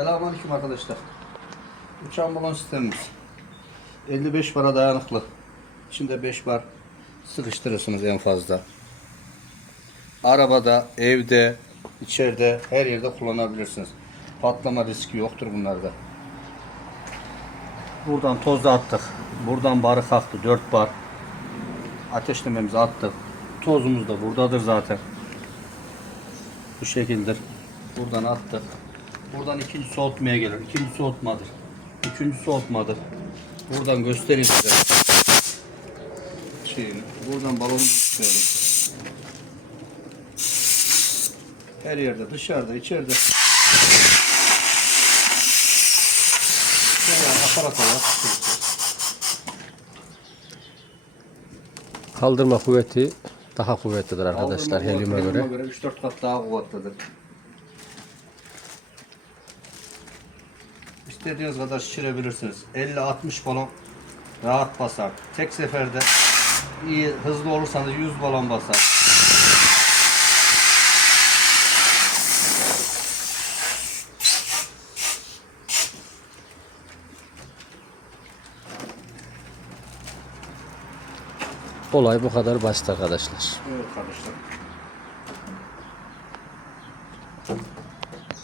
Selamünaleyküm arkadaşlar. Uçağın balon sistemimiz. 55 bara dayanıklı. İçinde 5 bar sıkıştırırsınız en fazla. Arabada, evde, içeride, her yerde kullanabilirsiniz. Patlama riski yoktur bunlarda. Buradan toz da attık. Buradan barı kalktı. 4 bar. Ateşlememizi attık. Tozumuz da buradadır zaten. Bu şekildir. Buradan attık. Buradan ikinci soğutmaya gelir. İkinci soğutmadır. Üçüncü soğutmadır. Buradan göstereyim size. Şeyini. Buradan balonu tutuyorum. Her yerde, dışarıda, içeride. Şöyle aparat olarak tutuyoruz. Kaldırma kuvveti daha kuvvetlidir arkadaşlar helyuma göre. helyuma 3-4 kat daha kuvvetlidir. İstediğiniz kadar şişirebilirsiniz. 50-60 balon rahat basar. Tek seferde iyi hızlı olursanız 100 balon basar. Olay bu kadar basit arkadaşlar. Evet kardeşler.